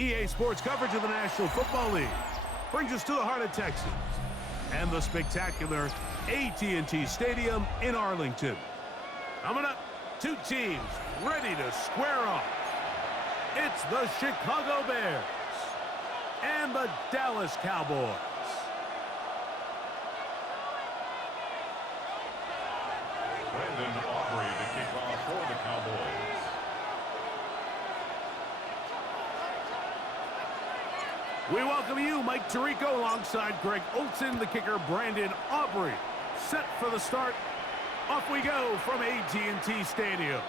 EA Sports coverage of the National Football League brings us to the heart of Texas and the spectacular AT&T Stadium in Arlington. Coming up, two teams ready to square off. It's the Chicago Bears and the Dallas Cowboys. Brandon Aubrey to kick off for the Cowboys. We welcome you, Mike Tirico, alongside Greg Olson, the kicker, Brandon Aubrey. Set for the start. Off we go from AT&T Stadium.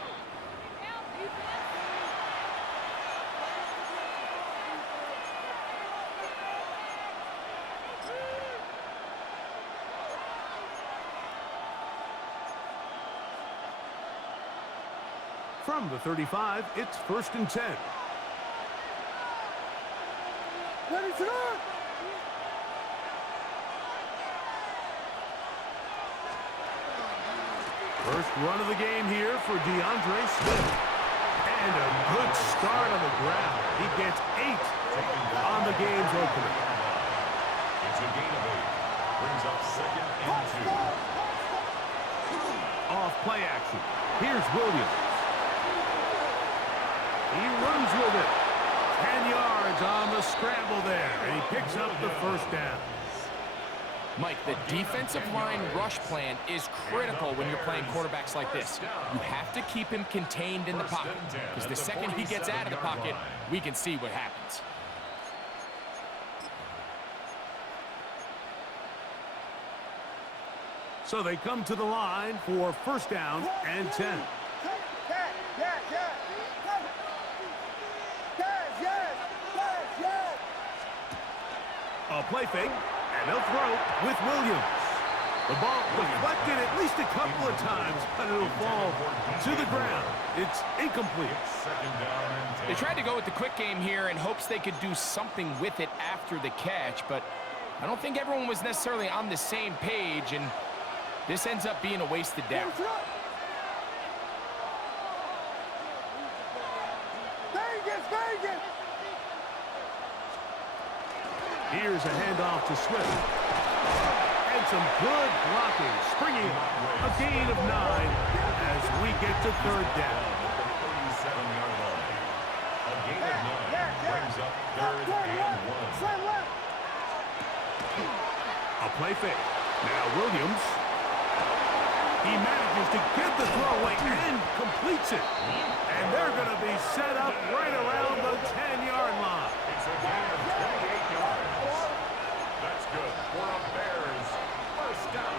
From the 35, it's 1st and 10. Ready to go! First run of the game here for DeAndre Swift. And a good start on the ground. He gets 8 on the game's opener. It's a gain of 8. Brings up 2nd and 2. Off play action. Here's Williams. He runs with it. 10 yards on the scramble there, and he picks up the first down. Mike, the defensive line rush plan is critical when you're playing quarterbacks like this. You have to keep him contained in the pocket, because the second he gets out of the pocket, we can see what happens. So they come to the line for 1st down and 10. A play fake, and they'll throw with Williams. The ball deflected at least a couple of times, but it'll fall to the ground. It's incomplete. They tried to go with the quick game here in hopes they could do something with it after the catch, but I don't think everyone was necessarily on the same page, and this ends up being a wasted down. Vegas! Here's a handoff to Swift. And some good blocking. Springing a gain of 9 as we get to 3rd down. At the 37-yard line. A gain of 9 brings up 3rd and 1. A play fake. Now Williams. He manages to get the throw away and completes it. And they're going to be set up right around the 10-yard line. It's a gain of 28 yards. That's good for a Bears 1st down.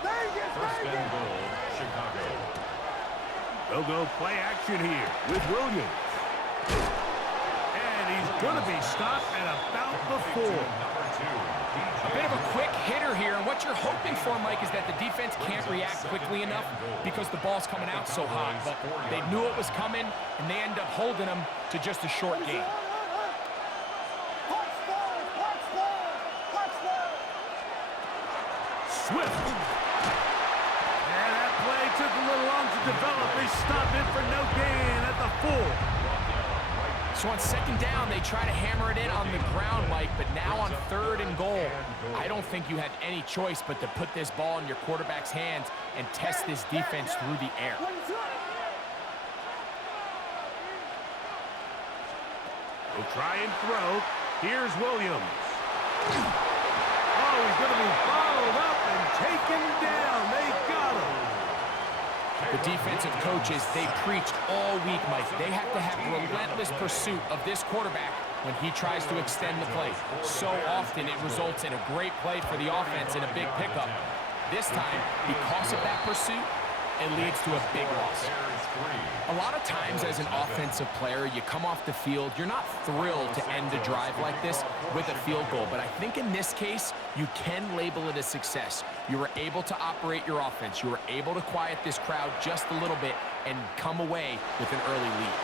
Vegas! 1st and goal, Chicago. They'll go play action here with Williams. And he's going to be stopped at about the 4. A bit of a quick hitter here, and what you're hoping for, Mike, is that the defense can't react quickly enough because the ball's coming out so hot. But they knew it was coming, and they end up holding them to just a short gain. Swift. And that play took a little long to develop. They stop it for no gain at the 4. So on 2nd down, they try to hammer it in on the ground, Mike, but now on 3rd and goal, I don't think you have any choice but to put this ball in your quarterback's hands and test this defense through the air. They'll try and throw. Here's Williams. Oh, he's going to be bottled up and taken down. They got him. The defensive coaches, they preached all week, Mike. They have to have relentless pursuit of this quarterback when he tries to extend the play. So often it results in a great play for the offense and a big pickup. This time, because of that pursuit, it leads to a big loss. A lot of times as an offensive player, you come off the field, you're not thrilled to end a drive like this with a field goal. But I think in this case, you can label it a success. You were able to operate your offense. You were able to quiet this crowd just a little bit and come away with an early lead.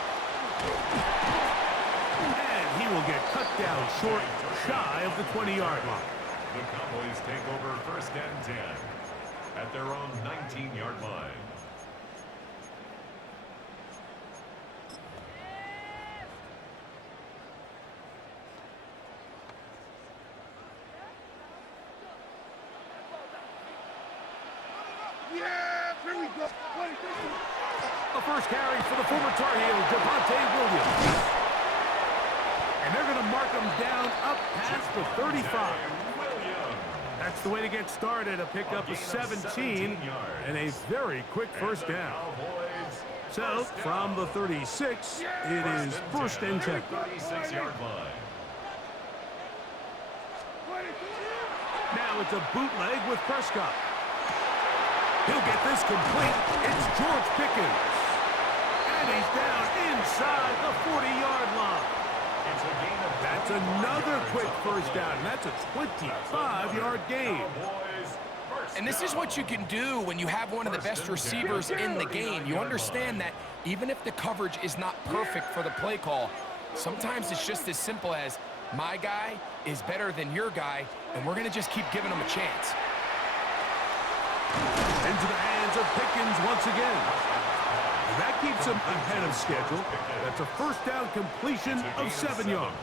And he will get cut down short, shy of the 20-yard line. The Cowboys take over 1st and 10 at their own 19-yard line. first carry for the former Tar Heel, Javonte Williams. And they're going to mark him down up past the 35. That's the way to get started, a pickup of 17 and a very quick first down. So, from the 36, it is first and 10. 36-yard line. Now it's a bootleg with Prescott. He'll get this complete. It's George Pickens. And he's down inside the 40-yard line. That's another quick first down. That's a 25-yard gain. And this is what you can do when you have one of the best receivers in the game. You understand that even if the coverage is not perfect for the play call, sometimes it's just as simple as my guy is better than your guy, and we're going to just keep giving him a chance. Into the hands of Pickens once again. That keeps him ahead of schedule. That's a first down completion of 7 yards.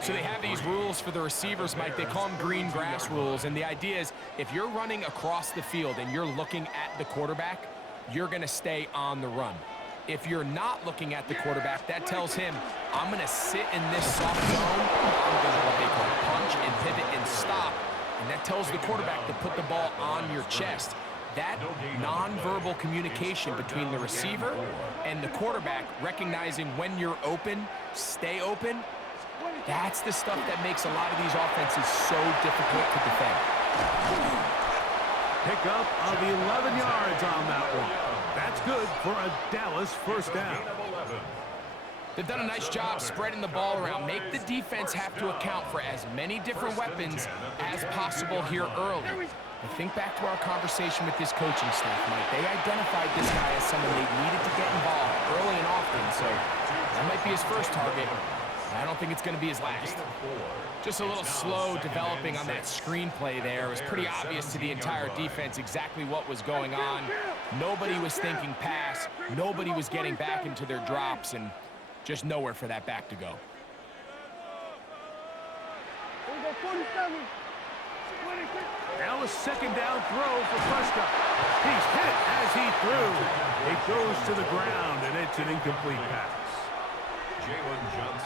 So they have these rules for the receivers, Mike. They call them green grass rules. And the idea is if you're running across the field and you're looking at the quarterback, you're going to stay on the run. If you're not looking at the quarterback, that tells him, I'm going to sit in this soft zone. I'm going to what they call punch and pivot and stop. And that tells the quarterback to put the ball on your chest. That nonverbal communication between the receiver and the quarterback, recognizing when you're open, stay open, that's the stuff that makes a lot of these offenses so difficult to defend. Pick up of 11 yards on that one. That's good for a Dallas first down. They've done a nice job spreading the ball around. Make the defense have to account for as many different weapons as possible here early. I think back to our conversation with this coaching staff, Mike. They identified this guy as someone they needed to get involved early and often, so that might be his first target. I don't think it's going to be his last. Just a little slow developing on that screenplay there. It was pretty obvious to the entire defense exactly what was going on. Nobody was thinking pass. Nobody was getting back into their drops, and just nowhere for that back to go. 47. Now a second down throw for Prescott. He's hit as he threw. It goes to the ground, and it's an incomplete pass.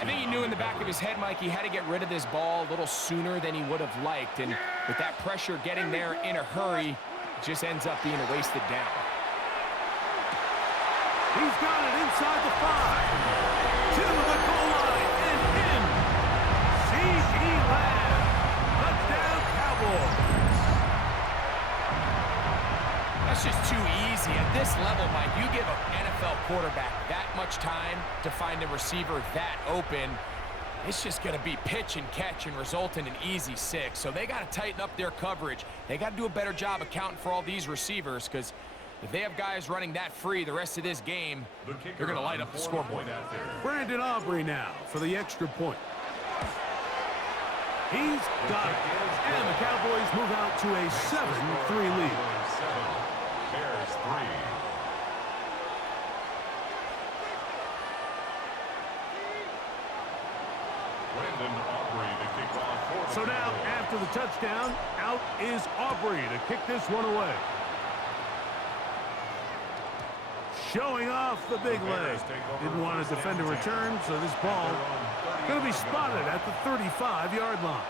I think he knew in the back of his head, Mike, he had to get rid of this ball a little sooner than he would have liked. And with that pressure getting there in a hurry, it just ends up being a wasted down. He's got it inside the 5. To the goal line and in. C.D. Lamb. Touchdown, Cowboys. That's just too easy. At this level, Mike, you give an NFL quarterback that much time to find a receiver that open, it's just going to be pitch and catch and result in an easy 6. So they got to tighten up their coverage. They got to do a better job accounting for all these receivers, because if they have guys running that free the rest of this game, they're going to light up the scoreboard. Brandon Aubrey now for the extra point. He's got it. And the Cowboys move out to a 7-3 lead. Bears 3. So now, after the touchdown, out is Aubrey to kick this one away. Showing off the big leg. Didn't want to defend a return, so this ball going to be spotted at the 35-yard line.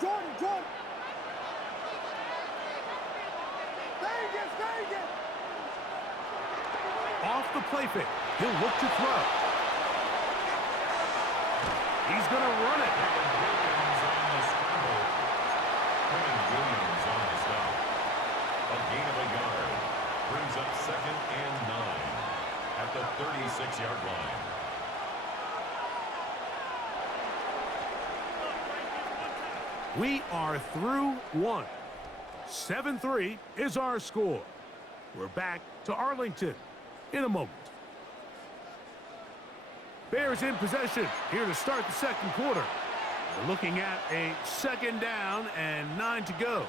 Jordan. Vegas. Off the play fake. He'll look to throw. He's going to run it. Williams on the stop. A gain of a yard. Brings up 2nd and 9 at the 36-yard line. We are through one. 7-3 is our score. We're back to Arlington in a moment. Bears in possession here to start the second quarter. We're looking at a second down and 9 to go.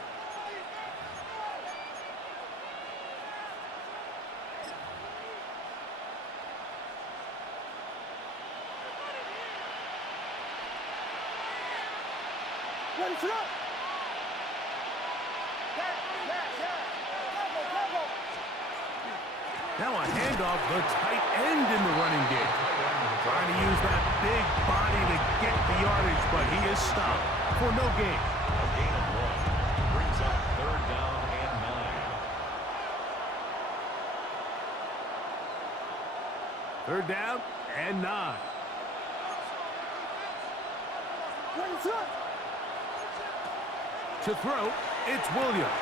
Ready, sit up. Now a handoff, the tight end in the running game. Trying to use that big body to get the yardage, but he is stopped for no gain. A gain of 1 brings up 3rd down and 9. 3rd down and 9. Ready, sit up. To throw, it's Williams.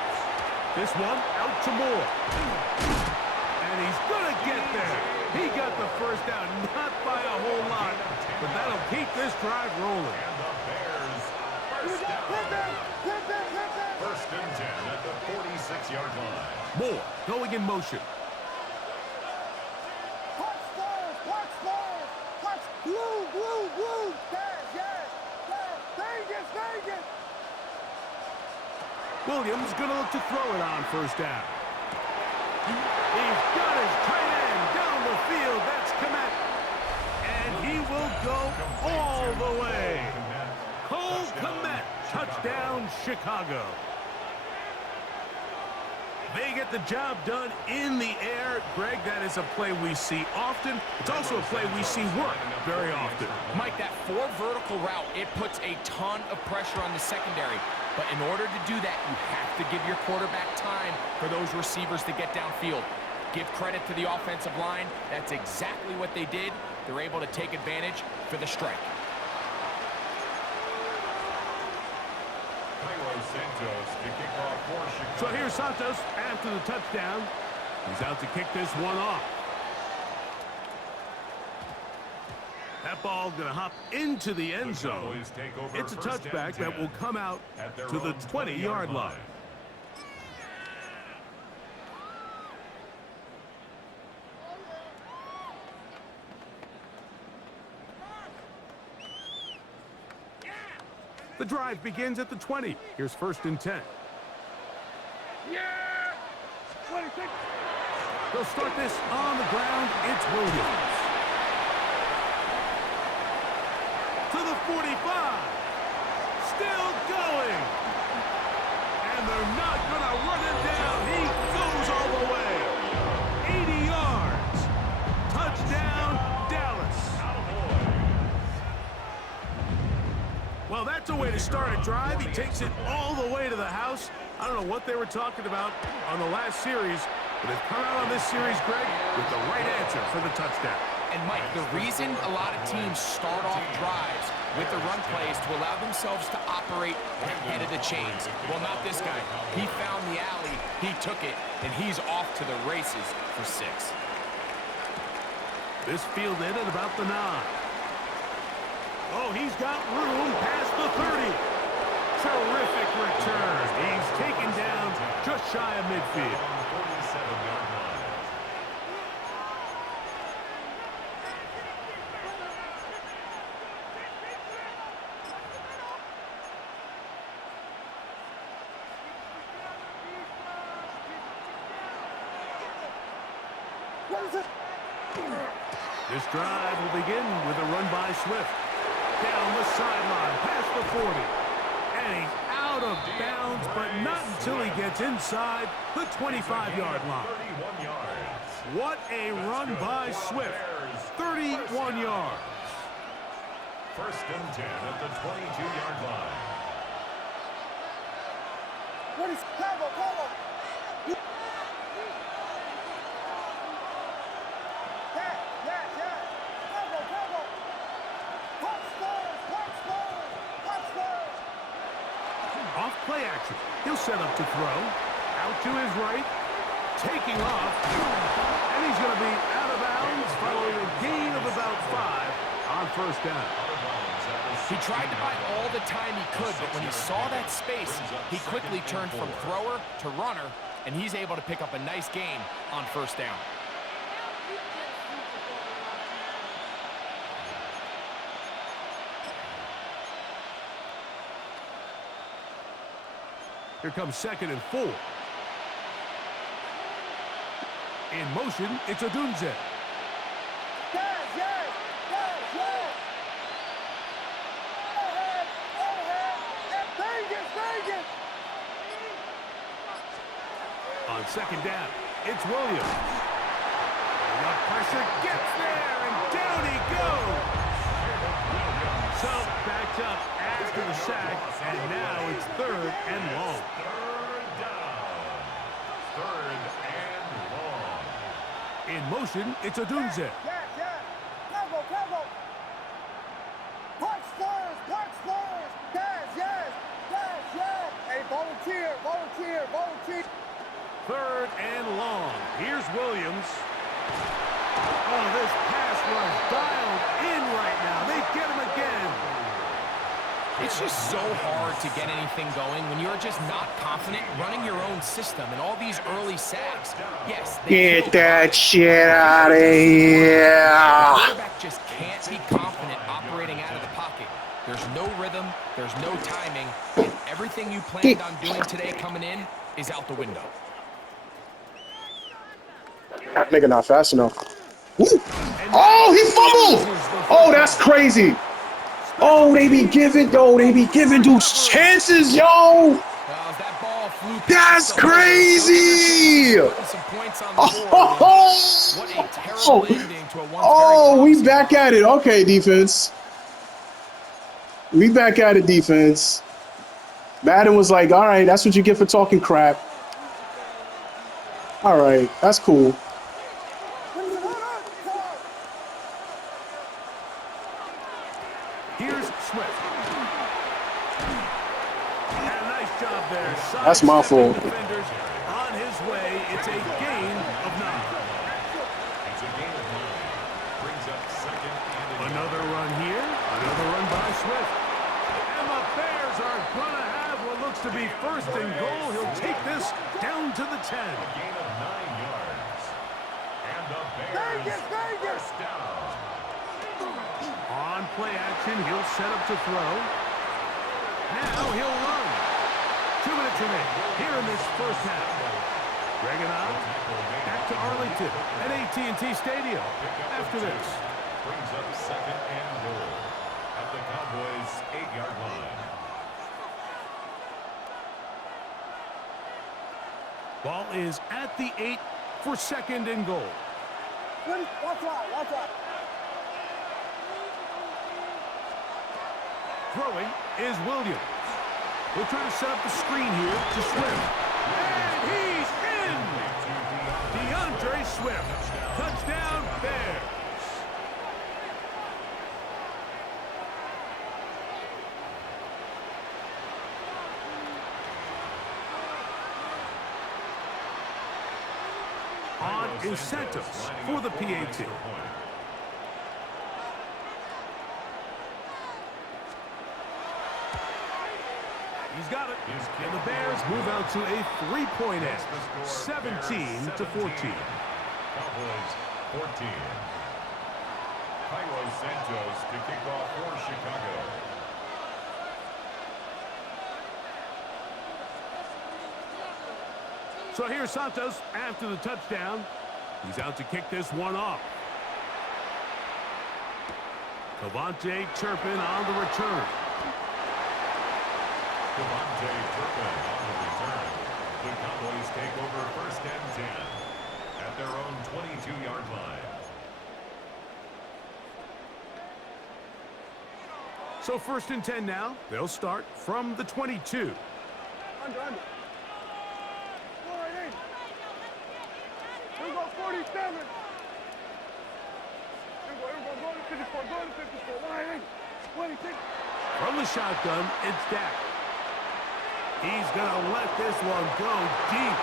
This one out to Moore. And he's going to get there. He got the 1st down, not by a whole lot, but that'll keep this drive rolling. And the Bears, first down. First and 10 at the 46-yard line. Moore going in motion. Punch stars, punch stars, punch. Blue. Yes. Vegas. Williams going to look to throw it on 1st down. He's got his tight end down the field. That's Kmet. And he will go all the way. Cole Kmet, touchdown Chicago. They get the job done in the air. Greg, that is a play we see often. It's also a play we see work very often. Mike, that 4 vertical route, it puts a ton of pressure on the secondary. But in order to do that, you have to give your quarterback time for those receivers to get downfield. Give credit to the offensive line. That's exactly what they did. They're able to take advantage for the strike. Santos to kick off for Chicago. So here's Santos after the touchdown. He's out to kick this one off. That ball going to hop into the end zone. It's a touchback that will come out to the 20-yard line. The drive begins at the 20. Here's 1st and 10. They'll start this on the ground. It's Williams. To the 45. Still going. And they're not going to run him down. He goes all the way. 80 yards. Touchdown, Dallas. Well, that's a way to start a drive. He takes it all the way to the house. I don't know what they were talking about on the last series, but they've come out on this series, Greg, with the right answer for the touchdown. And, Mike, the reason a lot of teams start off drives with the run plays to allow themselves to operate ahead of the chains. Well, not this guy. He found the alley, he took it, and he's off to the races for 6. This fielded at about the 9. Oh, he's got room past the 30. Terrific return. He's taken down just shy of midfield. This drive will begin with a run by Swift. Down the sideline, past the 40. And he's out of bounds, but not until he gets inside the 25-yard line. 31 yards. What a run by Swift. 31 yards. First and 10 at the 22-yard line. What is cover? Off play action. He'll set up to throw. Out to his right. Taking off. And he's going to be out of bounds following a gain of about 5 on 1st down. He tried to buy all the time he could, but when he saw that space, he quickly turned from thrower to runner, and he's able to pick up a nice gain on 1st down. Here comes 2nd and 4. In motion, it's Odunze. second down. It's Williams. The pressure gets there, and down he goes. So, backed up after the sack, and now it's 3rd and long. Third down. 3rd and long. In motion, it's Odunze. Yes, yes. Cowboy, Cowboy. Punch Spurs, punch Spurs. Yes, yes, yes, yes. Hey, volunteer, volunteer, volunteer. 3rd and long. Here's Williams. Oh, this pass rush dialed in right now. They get him again. It's just so hard to get anything going when you're just not confident running your own system and all these early sacks. Yes, Get that shit out of here. the quarterback just can't be confident operating out of the pocket. There's no rhythm, there's no timing, and everything you planned on doing today coming in is out the window. That nigga not fast enough. Woo. Oh, he fumbled! Oh, that's crazy. Oh, they be giving dudes chances, yo. That ball flew That's crazy. some points on the board. Oh, What a terrible ending to a once oh, very we promising back at it. Okay, defense. We back at it, defense. Madden was like, all right, that's what you get for talking crap. All right, that's cool. Here's Swift. And a nice job there. That's my fault. Defenders on his way. It's a gain of 9. It's a gain of 9. Brings up 2nd and Another run here. Another run by Swift. And the Bears are going to have what looks to be 1st and goal. He'll take this down to the 10. gain of 9 yards. And the Bears Vegas. first down. On play action, he'll set up to throw. Now he'll run. 2 minutes remaining here in this first half. Greg and I back to Arlington at AT&T Stadium after this. Brings up 2nd and goal at the Cowboys' 8-yard line. Ball is at the 8 for 2nd and goal. Watch out, watch out. Throwing is Williams. We'll try to set up the screen here to Swift. And he's in! DeAndre Swift. Touchdown, Bears. On is Santos for the PAT. He's got it. And the Bears move out to a 3-point edge, 17-14. Cowboys 14. Cairo Santos to kick off for Chicago. So here's Santos after the touchdown. He's out to kick this one off. Cavante Turpin on the return. Devontae Turpin on the return. The Cowboys take over 1st and 10 at their own 22-yard line. So 1st and 10 now. They'll start from the 22. Under. Here we go, 47. Here we go, go to 54, go to 54. Line in. 26. From the shotgun, it's Dak. He's going to let this one go deep.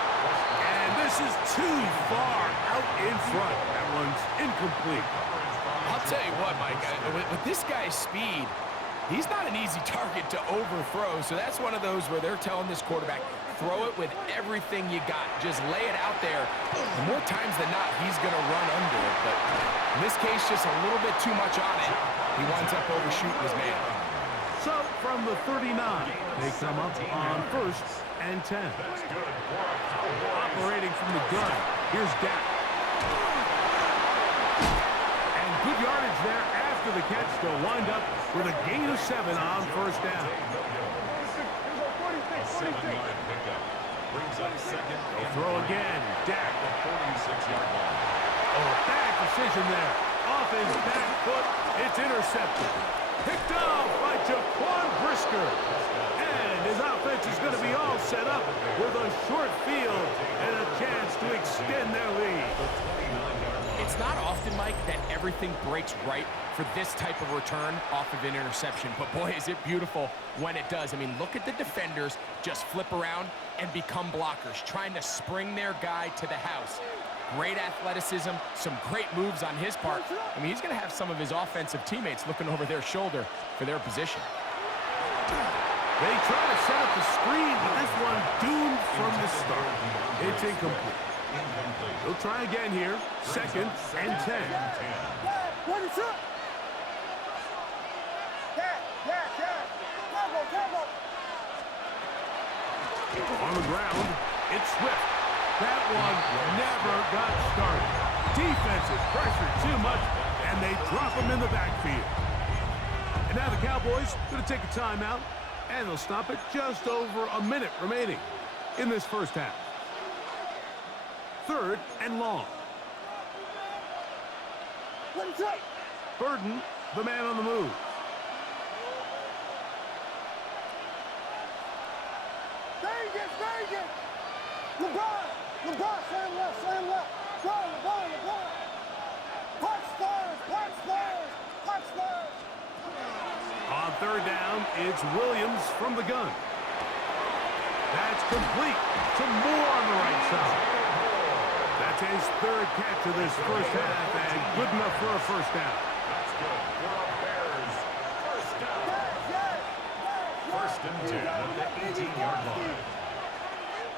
And this is too far out in front. That one's incomplete. I'll tell you what, Mike, with this guy's speed, he's not an easy target to overthrow. So that's one of those where they're telling this quarterback, throw it with everything you got. Just lay it out there. And more times than not, he's going to run under it. But in this case, just a little bit too much on it. He winds up overshooting his man. So from the 39, they come up on 1st and 10. Operating from the gun, here's Dak. And good yardage there after the catch to wind up with a gain of 7 on 1st down. 46, 46. 7-yard pickup. Brings up second. They'll throw again. Dak. The 46-yard line. Oh, bad decision there. Off his back foot. It's intercepted. Picked off by Jaquan Brisker. And his offense is going to be all set up with a short field and a chance to extend their lead. It's not often, Mike, that everything breaks right for this type of return off of an interception. But, boy, is it beautiful when it does. I mean, look at the defenders just flip around and become blockers, trying to spring their guy to the house. Great athleticism, some great moves on his part. I mean, he's going to have some of his offensive teammates looking over their shoulder for their position. They try to set up the screen, but this one doomed from the start. It's incomplete. They'll try again here. Second and 10. What is up? On the ground, it's Swift. That one never got started. Defensive pressure too much, and they drop him in the backfield. And now the Cowboys going to take a timeout, and they'll stop it just over a minute remaining in this first half. Third and long. Burden, the man on the move. Vegas! LeBron, slam left. LeBron. Punch Spurs. On third down, it's Williams from the gun. That's complete to Moore on the right side. That's his third catch of this first half, and good enough for a first down. That's good for a Bears first down. First and 10 at the 18-yard line.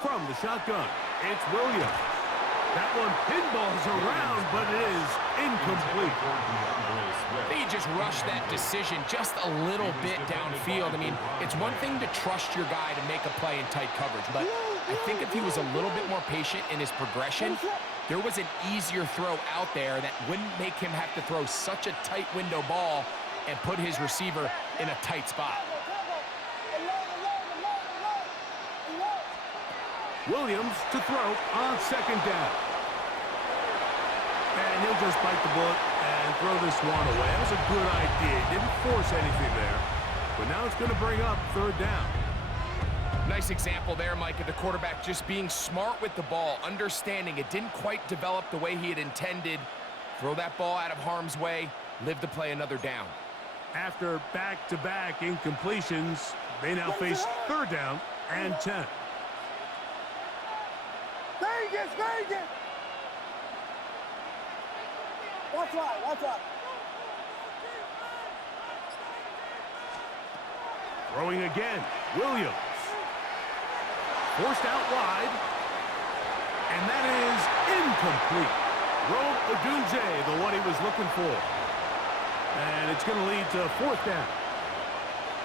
From the shotgun, it's Williams. That one pinballs around, but it is incomplete. They just rushed that decision just a little bit downfield. I mean, it's one thing to trust your guy to make a play in tight coverage, but I think if he was a little bit more patient in his progression, there was an easier throw out there that wouldn't make him have to throw such a tight window ball and put his receiver in a tight spot. Williams to throw on second down. And he'll just bite the bullet and throw this one away. That was a good idea. Didn't force anything there. But now it's going to bring up third down. Nice example there, Mike, of the quarterback just being smart with the ball, understanding it didn't quite develop the way he had intended. Throw that ball out of harm's way, live to play another down. After back-to-back incompletions, they now face third down and 10. Vegas! Watch out. Throwing again, Williams. Forced out wide, and that is incomplete. Rome Odunze, the one he was looking for. And it's going to lead to fourth down.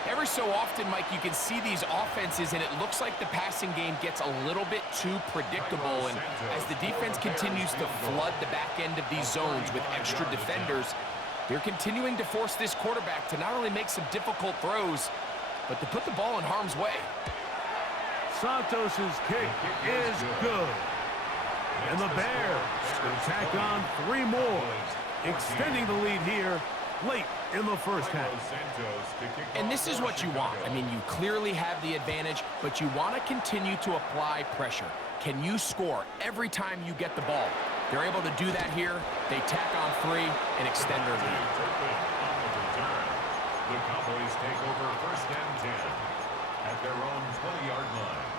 Every so often, Mike, you can see these offenses, and it looks like the passing game gets a little bit too predictable. And as the defense continues to flood the back end of these zones with extra defenders, they're continuing to force this quarterback to not only make some difficult throws, but to put the ball in harm's way. Santos's kick is good. And the Bears will tack on 3 more, extending the lead here late in the first half. And this is what you want. I mean, you clearly have the advantage, but you want to continue to apply pressure. Can you score every time you get the ball? They're able to do that here. They tack on 3 and extend their lead. The Cowboys take over first and 10 at their own 20-yard line.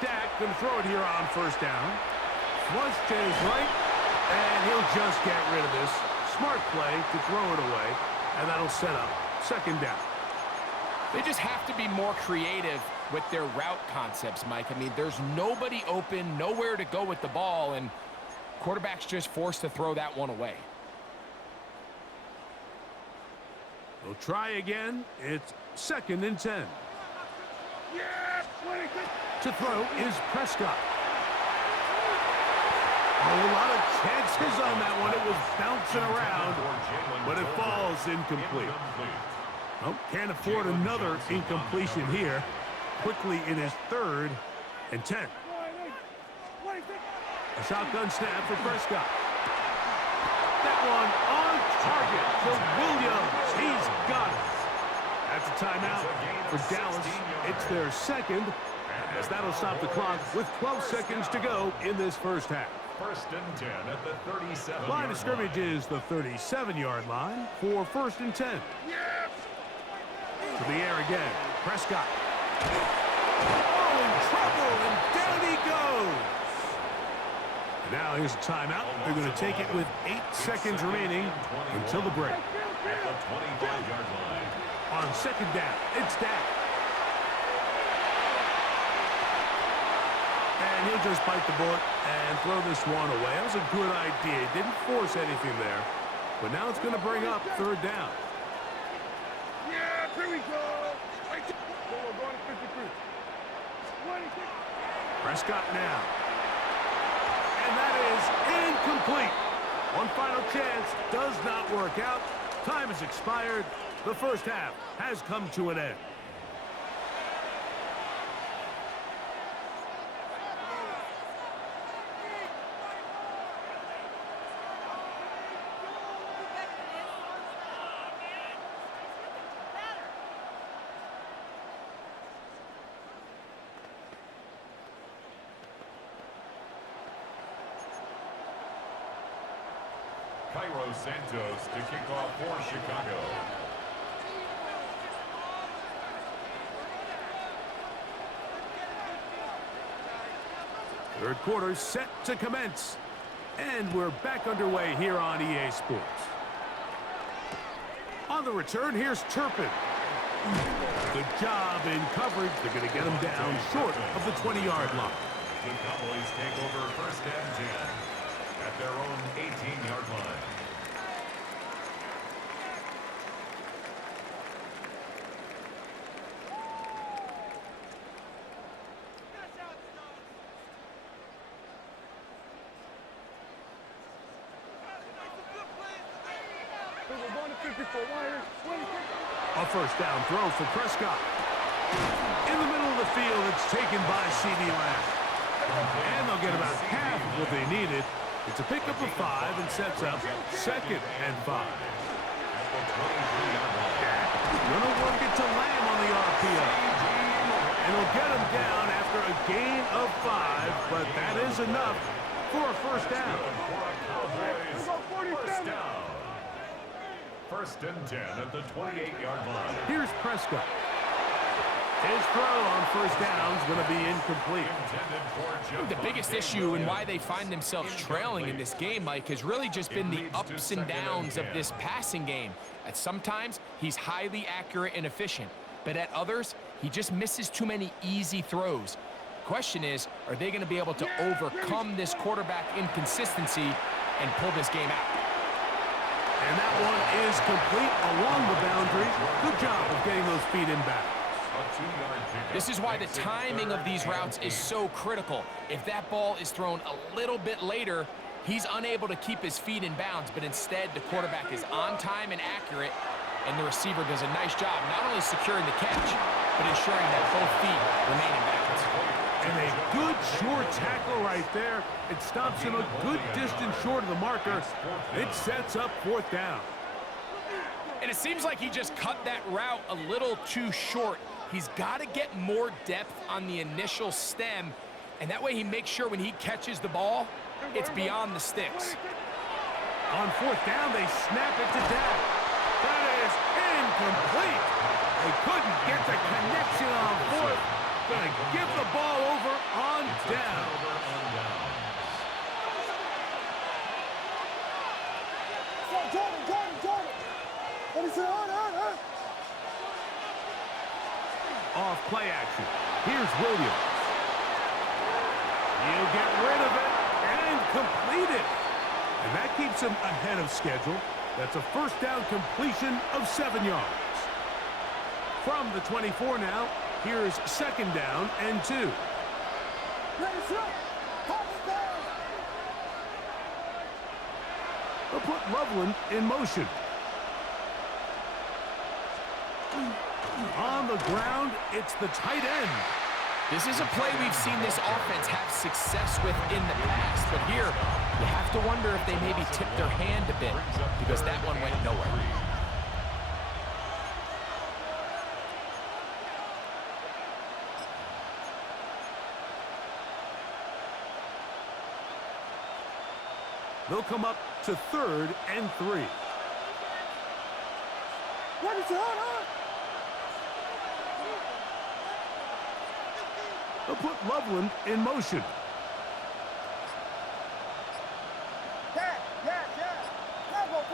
Dak going to throw it here on first down. Flush to his right, and he'll just get rid of this. Smart play to throw it away, and that'll set up second down. They just have to be more creative with their route concepts, Mike. I mean, there's nobody open, nowhere to go with the ball, and quarterback's just forced to throw that one away. They'll try again. It's second and 10. Yeah, 20, good. To throw is Prescott. A lot of chances on that one. It was bouncing around, but it falls incomplete. Oh, can't afford another incompletion here. Quickly in his 3rd and 10. A shotgun snap for Prescott. That one on target for Williams. He's got it. That's a timeout for Dallas. It's their 2nd, as that'll stop the clock with 12 seconds to go in this first half. 1st and 10 at the 37. Line of scrimmage is the 37-yard line for 1st and 10. To the air again. Prescott. Oh, in trouble, and down he goes. Now here's a timeout. They're going to take it with 8 seconds remaining until the break. At the 25-yard line. On 2nd down, it's Dak. And he'll just bite the bullet and throw this one away. That was a good idea. He didn't force anything there. But now it's going to bring up 3rd down. Yeah, here we go. Going to 53. Prescott now. And that is incomplete. One final chance does not work out. Time has expired. The first half has come to an end. Cairo Santos to kick off for Chicago. Third quarter set to commence. And we're back underway here on EA Sports. On the return, here's Turpin. Good job in coverage. They're going to get him down short of the 20-yard line. The Cowboys take over 1st and 10 at their own 18-yard line. A 1st down throw for Prescott. In the middle of the field, it's taken by C.D. Lamb. And they'll get about half of what they needed. It's a pickup of 5 and sets up 2nd and 5. Going to work it to Lamb on the RPO. And he'll get him down after a gain of 5, but that is enough for a 1st down. First down. 1st and 10 at the 28-yard line. Here's Prescott. His throw on 1st down is going to be incomplete. The biggest issue and why they find themselves trailing in this game, Mike, has really just been the ups and downs of this passing game. At sometimes, he's highly accurate and efficient, but at others, he just misses too many easy throws. Question is, are they going to be able to overcome this quarterback inconsistency and pull this game out? And that one is complete along the boundary. Good job of getting those feet in back. This is why the timing of these routes is so critical. If that ball is thrown a little bit later, he's unable to keep his feet in bounds, but instead the quarterback is on time and accurate, and the receiver does a nice job not only securing the catch, but ensuring that both feet remain in bounds. And a good short tackle right there. It stops him a good distance short of the marker. It sets up 4th down. And it seems like he just cut that route a little too short. He's got to get more depth on the initial stem, and that way he makes sure when he catches the ball, it's beyond the sticks. On 4th down, they snap it to Dak. That is incomplete. They couldn't get the connection on 4th. Gonna give the ball over on down. Jordan. What is it on? Off play action. Here's Williams. He'll get rid of it and complete it. And that keeps him ahead of schedule. That's a 1st down completion of 7 yards. From the 24 now, here's 2nd down and 2. Ready, shoot. Touchdown. They'll put Loveland in motion. On the ground, it's the tight end. This is a play we've seen this offense have success with in the past, but here you have to wonder if they maybe tipped their hand a bit because that one went nowhere. They'll come up to 3rd and 3. Ready, shoot. They'll put Loveland in motion. Yes. Combo.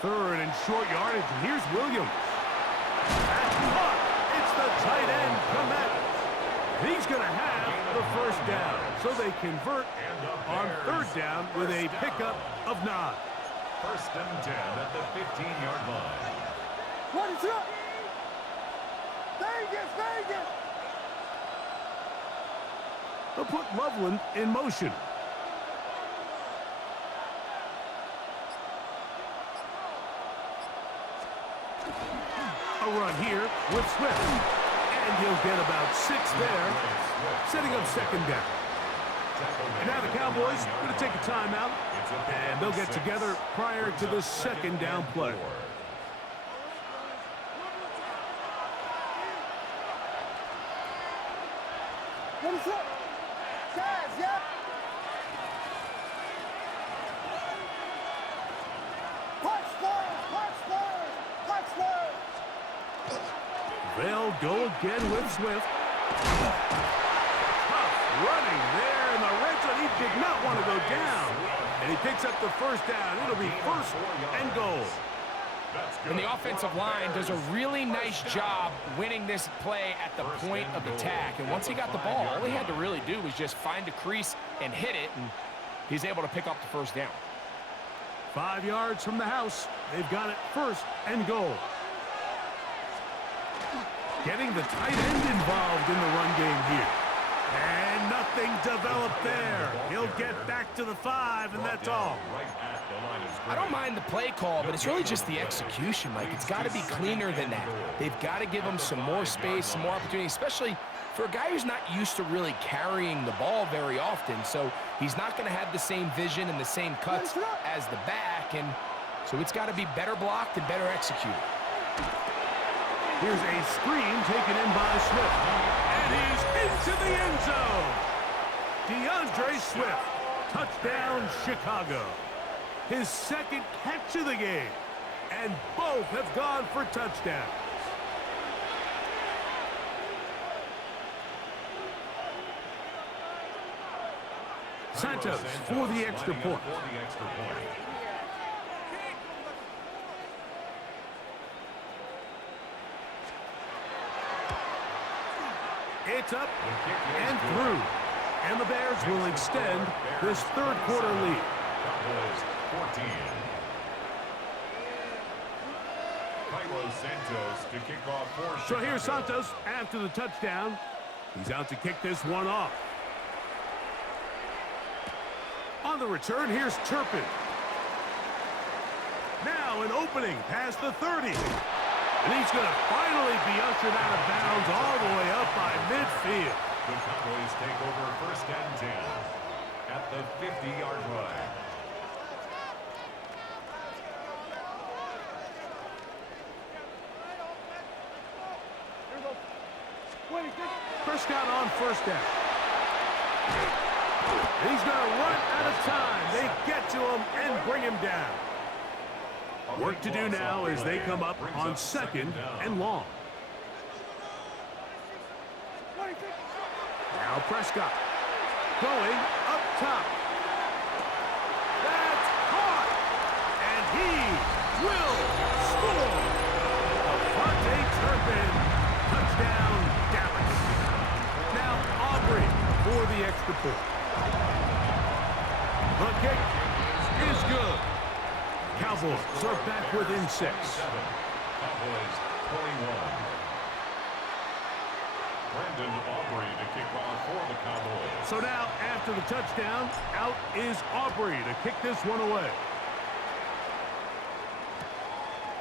3rd and short yardage, and here's Williams. That's caught. It's the tight end, Komet. He's going to have the first down, so they convert on 3rd down with a pickup of 9. 1st and 10 at the 15-yard line. Ready, shoot. Vegas. They'll put Loveland in motion. A run here with Swift. And he'll get about 6 there, setting up 2nd down. And now the Cowboys are going to take a timeout, and they'll get together prior to the 2nd down play. Ready, shoot. Yes. Touchdown. They'll go again with Swift. Tough running there in the red zone. He did not want to go down. And he picks up the 1st down. It'll be 1st and goal. And the offensive line does a really nice job winning this play at the point of attack. And once he got the ball, all he had to really do was just find a crease and hit it, and he's able to pick up the 1st down. 5 yards from the house. They've got it 1st and goal. Getting the tight end involved in the run game here. And nothing developed there. He'll get back to the 5, and that's all. I don't mind the play call, but it's really just the execution, Mike. It's got to be cleaner than that. They've got to give him some more space, some more opportunity, especially for a guy who's not used to really carrying the ball very often. So he's not going to have the same vision and the same cuts as the back, and so it's got to be better blocked and better executed. Here's a screen taken in by Swift. And he's into the end zone. DeAndre Swift. Touchdown, Chicago. His 2nd catch of the game. And both have gone for touchdowns. Santos for the extra point. It's up and through. And the Bears will extend this 3rd quarter lead. Cowboys 14. Santos to kick off for So here's Santos after the touchdown. He's out to kick this one off. On the return, here's Turpin. Now an opening past the 30. And he's going to finally be ushered out of bounds all the way up by midfield. The Cowboys take over 1st and 10 at the 50-yard line. Prescott on 1st down. He's going to run out of time. They get to him and bring him down. Work to do now as they come up on 2nd and long. Now Prescott going up top. That's caught. And he will score. Avante Turpin. Touchdown, Dallas. Now Aubrey for the extra point. The kick is good. Cowboys are back within 6. Cowboys 21. Brandon Aubrey to kick off for the Cowboys. So now, after the touchdown, out is Aubrey to kick this one away.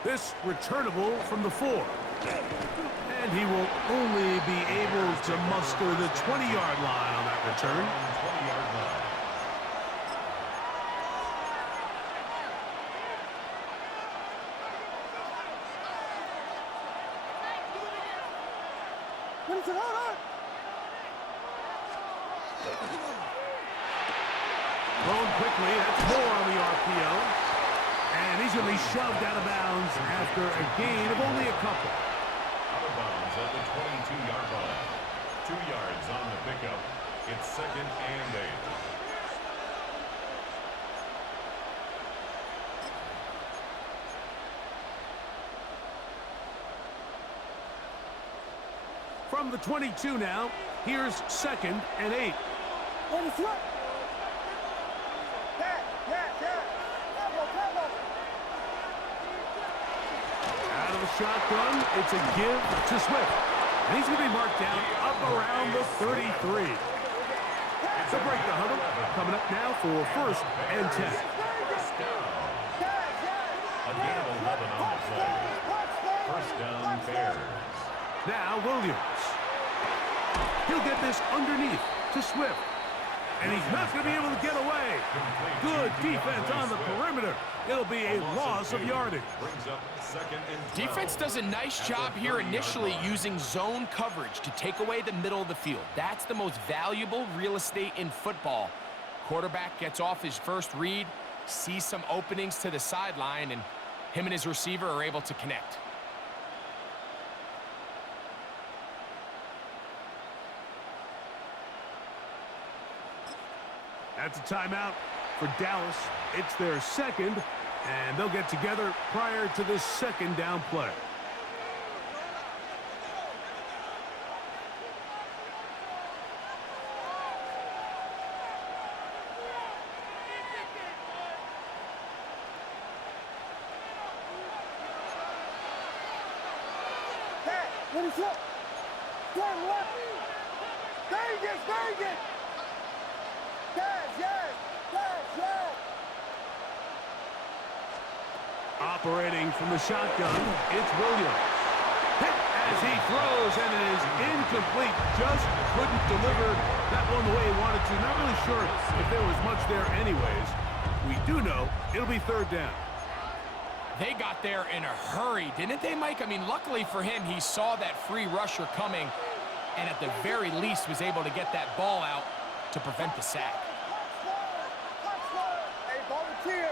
This returnable from the 4. And he will only be able to muster the 20-yard line on that return. 20-yard line. Thrown quickly, that's more on the RPO. And he's going to be shoved out of bounds after a gain of only a couple. Out of bounds at the 22-yard line. 2 yards on the pickup. It's 2nd and 8. From the 22 now, here's 2nd and 8. Out of the shotgun, it's a give to Swift. And he's going to be marked down up around the 33. So break the huddle. Coming up now for 1st and 10. A gain of 11 on the play. 1st down, Bears. Now Williams. He'll get this underneath to Swift. And he's not going to be able to get away. Good defense on the perimeter. It'll be a loss of yardage. Brings up 2nd and 12. Defense does a nice job here initially using zone coverage to take away the middle of the field. That's the most valuable real estate in football. Quarterback gets off his first read, sees some openings to the sideline, and him and his receiver are able to connect. That's a timeout for Dallas. It's their 2nd, and they'll get together prior to this 2nd down play. Vegas! Yes! Operating from the shotgun, it's Williams. Hit as he throws, and it is incomplete. Just couldn't deliver that one the way he wanted to. Not really sure if there was much there anyways. We do know it'll be 3rd down. They got there in a hurry, didn't they, Mike? I mean, luckily for him, he saw that free rusher coming, and at the very least was able to get that ball out to prevent the sack. Hey, volunteer.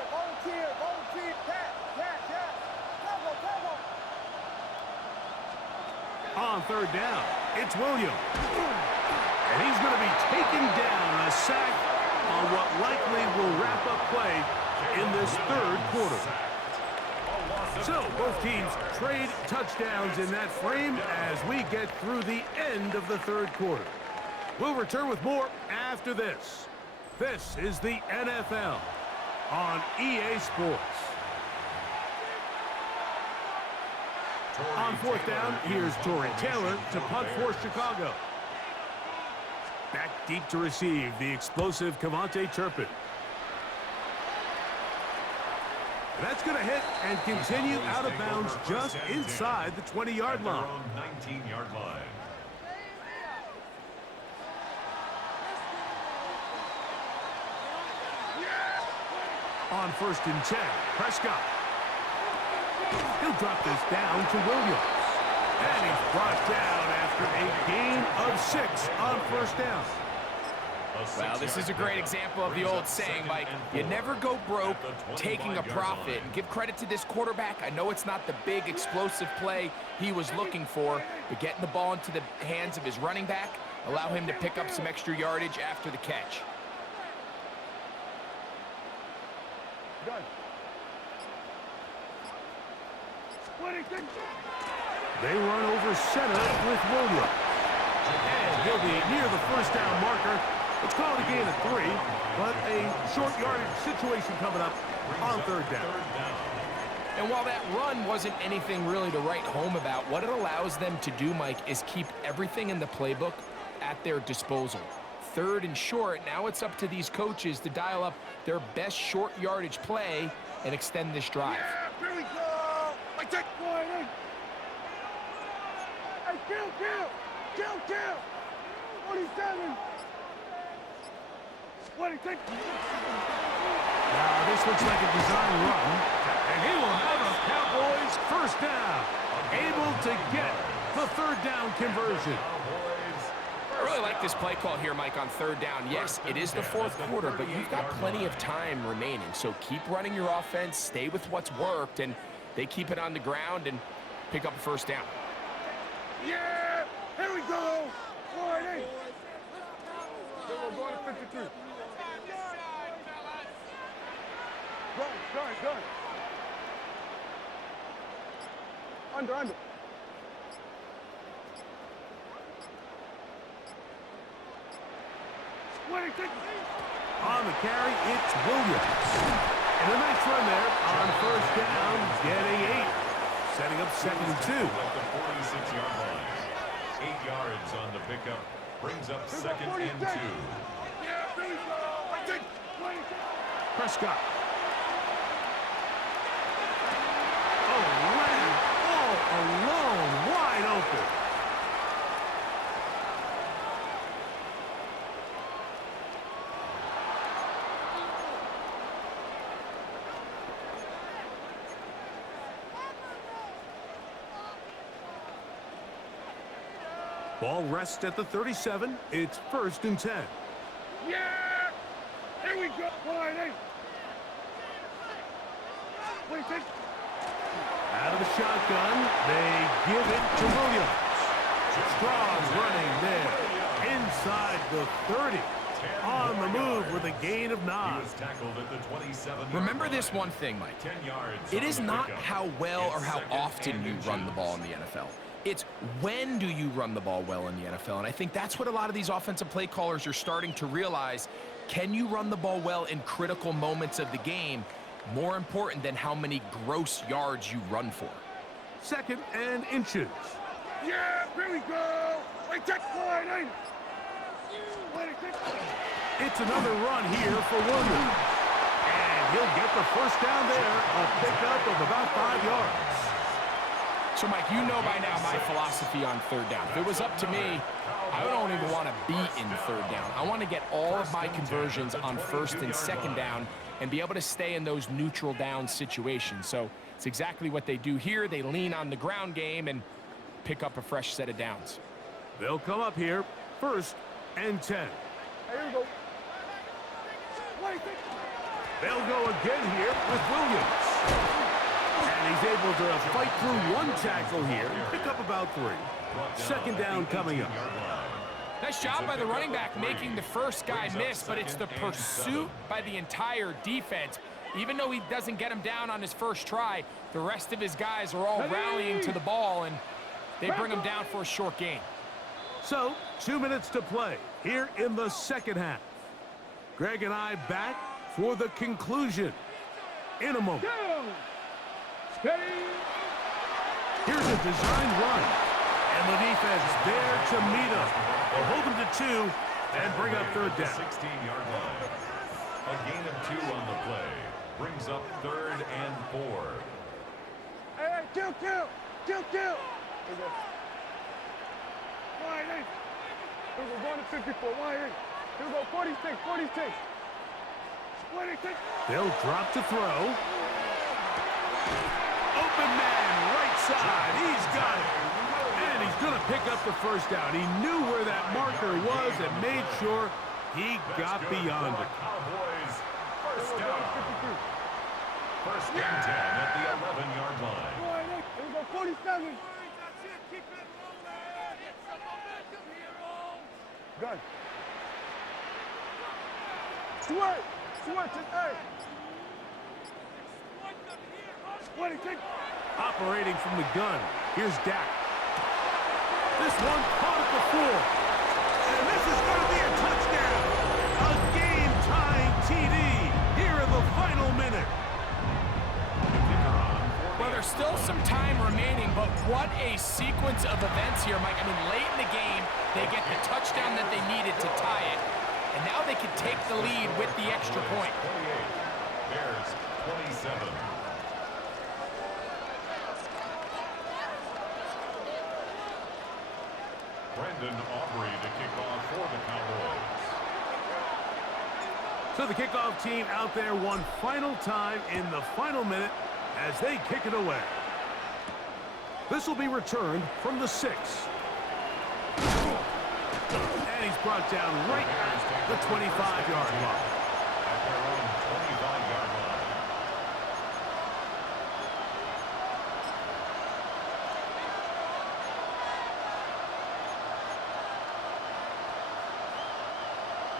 On 3rd down, it's Williams. And he's going to be taking down a sack on what likely will wrap up play in this 3rd quarter. So both teams trade touchdowns in that frame as we get through the end of the 3rd quarter. We'll return with more after this. This is the NFL on EA Sports. On 4th down, here's Torrey Taylor to punt for Chicago. Back deep to receive the explosive Cavante Turpin. That's going to hit and continue out of bounds just inside the 20-yard line. 19-yard line. On 1st and 10, Prescott. He'll drop this down to Williams. And he's brought down after a gain of 6 on 1st down. Well, this is a great example of the old saying, Mike. You never go broke taking a profit. And give credit to this quarterback. I know it's not the big explosive play he was looking for, but getting the ball into the hands of his running back, allow him to pick up some extra yardage after the catch. They run over center with Williams. And he'll be near the 1st down marker. It's called a gain of 3, but a short yardage situation coming up on 3rd down. And while that run wasn't anything really to write home about, what it allows them to do, Mike, is keep everything in the playbook at their disposal. 3rd and short, now it's up to these coaches to dial up their best short yardage play and extend this drive. Yeah, here we go. I take one. Hey, kill. 47. 26. Now, this looks like a design run, and he will have a Cowboys first down. Able to get the 3rd down conversion. I really like this play call here, Mike, on 3rd down. Yes, it is the 4th quarter, but you've got plenty of time remaining. So keep running your offense, stay with what's worked, and they keep it on the ground and pick up a 1st down. Yeah, here we go. 40. We're going to 53. Good. Under. On the carry, it's Williams. And a nice run there on 1st down, getting 8. Setting up 2nd and 2. At the 46-yard line. 8 yards on the pickup. Brings up 2nd and 2. Yeah, here we go. Prescott. Ran all alone, wide open. Ball rests at the 37. It's 1st and 10. Yeah, here we go. 48. Out of the shotgun, they give it to Williams. Strong's running there inside the 30. On the move with a gain of 9. He was tackled at the 27. Remember this one thing, Mike. 10 yards. It is not how well or how often you run the ball in the NFL. It's when do you run the ball well in the NFL. And I think that's what a lot of these offensive play callers are starting to realize. Can you run the ball well in critical moments of the game? More important than how many gross yards you run for. 2nd and inches. Yeah, here we go. Take 48. It's another run here for Williams. And he'll get the 1st down there. A pickup of about 5 yards. So, Mike, you know by now my philosophy on 3rd down. If it was up to me, I don't even want to be in 3rd down. I want to get all of my conversions on 1st and 2nd down and be able to stay in those neutral down situations. So it's exactly what they do here. They lean on the ground game and pick up a fresh set of downs. They'll come up here, 1st and 10. Here we go. They'll go again here with Williams. And he's able to fight through 1 tackle here and pick up about 3. 2nd down coming up. Nice job by the running back making the first guy miss, but it's the pursuit by the entire defense. Even though he doesn't get him down on his first try, the rest of his guys are all rallying to the ball, and they bring him down for a short gain. So, 2 minutes to play here in the 2nd half. Greg and I back for the conclusion in a moment. Here's a design run, and the defense there to meet him. They'll hold him to 2 and bring up 3rd down. 16-yard line. A gain of 2 on the play. Brings up 3rd and 4. Hey, kill. Here we go. We're going to 54. Here we go, 46. They'll drop to throw. Open man, right side. He's got it. And he's going to pick up the 1st down. He knew where that marker was and made sure he got beyond it. Cowboys, 1st down. 1st and 10 at the 11-yard line. Here we go, 47. Good. Switch it, hey. Operating from the gun. Here's Dak. This one caught at the 4. And this is going to be a touchdown. A game-tying TD here in the final minute. The kicker on 4th remaining, but what a sequence of events here, Mike. I mean, late in the game, they get the touchdown that they needed to tie it, and now they can take the lead with the extra point. 28, Bears 27. Brendan Aubrey to kick off for the Cowboys. So the kickoff team out there one final time in the final minute as they kick it away. This will be returned from the 6. And he's brought down right at the 25-yard line. At their own 25-yard line.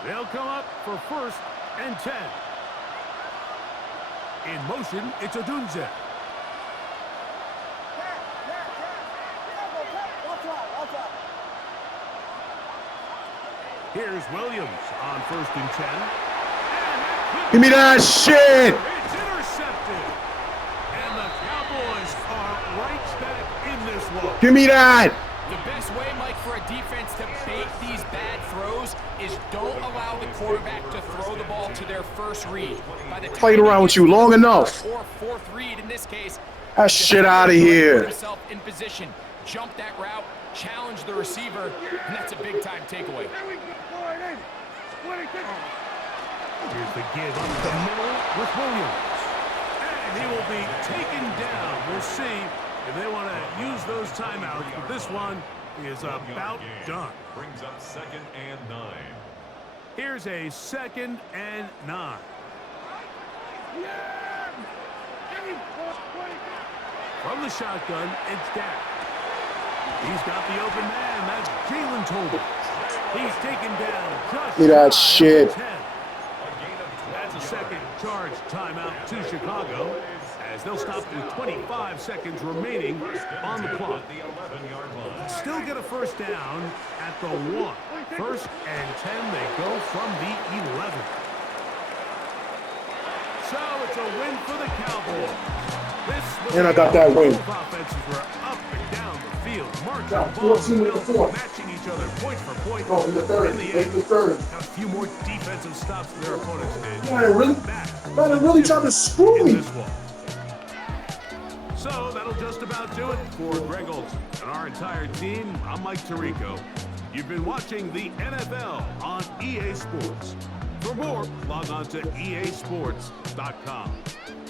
They'll come up for 1st and 10. In motion, it's Odunze. Here's Williams on 1st and 10. And Give me that shit. it's intercepted. And the Cowboys are right back in this one. Give me that. The best way, Mike, for a defense to bait these bad throws is don't allow the quarterback to throw the ball to their first read. By the time Played around with you long enough. Or 4th read in this case. That shit out of here. Himself in position, jump that route, challenge the receiver, and that's a big-time takeaway. Here's the give up the middle with Williams. And he will be taken down. We'll see if they want to use those timeouts, but this one is about done. Brings up 2nd and 9. Here's a 2nd and 9. From the shotgun, it's Dak. He's got the open man. That's Jalen Tolbert. He's taken down just Give me that shy of shit. 10. That's a second charge timeout to Chicago, as they'll stop with 25 seconds remaining on the clock. The 11-yard line. Still get a 1st down at the 1. 1st and 10, they go from the 11. So it's a win for the Cowboys. This was And I got that win. Both offenses were up and down the field, marching Got balls 14 in the fourth. matching each other point for point. Oh, in the third. In the In the eighth, third. got a few more defensive stops than their opponents did. Man, really? Man, really trying to screw In me. this one. So that'll just about do it for Greg Olson and our entire team. I'm Mike Tirico. You've been watching the NFL on EA Sports. For more, log on to easports.com.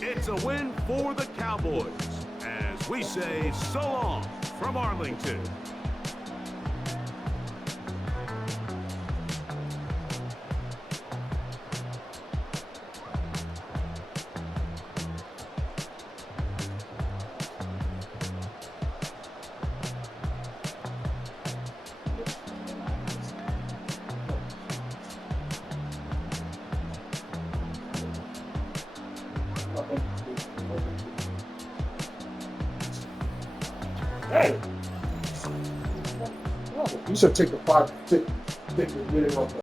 It's a win for the Cowboys as we say so long from Arlington. Hey. You should take the 5 minute off.